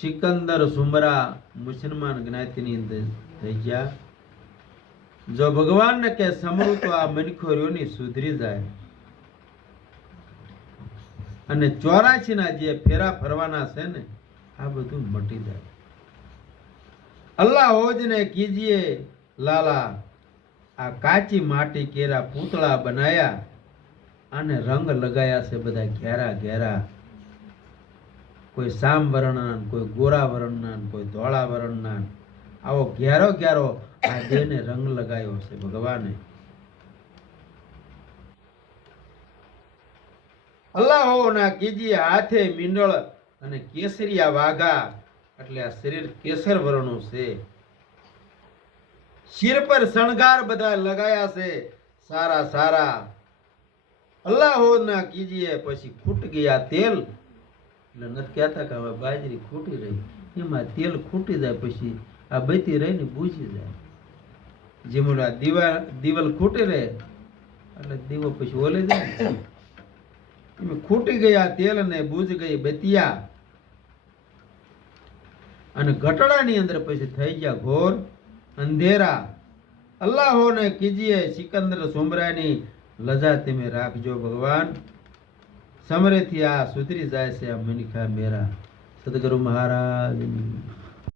સિકંદર, સુમરા, મુસલમાન જ્ઞાતિની અંદર થઈ ગયા. જો ભગવાનને કે સમરું તો આ મનખોરીઓની સુધરી જાય. અને ચોરાશીના જે ફેરા ફરવાના છે ને, આ બધું મટી જાય. અલ્લાહ હોજને કીજીએ, લાલા, આ કાચી માટી કેરા પૂતળા બનાયા અને રંગ લગાયા છે બધા ઘેરા ઘેરા. કોઈ સામ વર્ણના કોઈ ગોરા વર્ણના કોઈ ધોળા વર્ણના આવો ઘેરો ઘેરો આ દેહને રંગ લગાયો છે ભગવાને. અલ્લાહોના કીજી હાથે મીંડળ અને કેસરિયા વાઘા, એટલે આ શરીર કેસર વર્ણનું છે. શિર પર શણગાર બધા લગાયા છે, સારા સારા. અલ્લાહોના કીજીએ પછી ખૂટ ગયા તેલ એટલે નથી કહેતા કે હવે બાજરી ખૂટી રહી. એમાં તેલ ખૂટી જાય પછી આ બધી રહીને બૂજી જાય. જેમાં આ દીવા, દિવાલ ખૂટી રહે, એટલે દીવો પછી ઓલે જાય. એમાં ખૂટી ગયા તેલ ને બૂજ ગઈ બતિયા. અને ઘટડાની અંદર પછી થઈ ગયા ઘોર અંધેરા. અલ્લાહોને કીજીએ સિકંદર સુમરાની લજા તમે રાખજો ભગવાન. સમરેથી આ સુધરી જાય છે આ મનિખા મેરા. સદગુરુ મહારાજ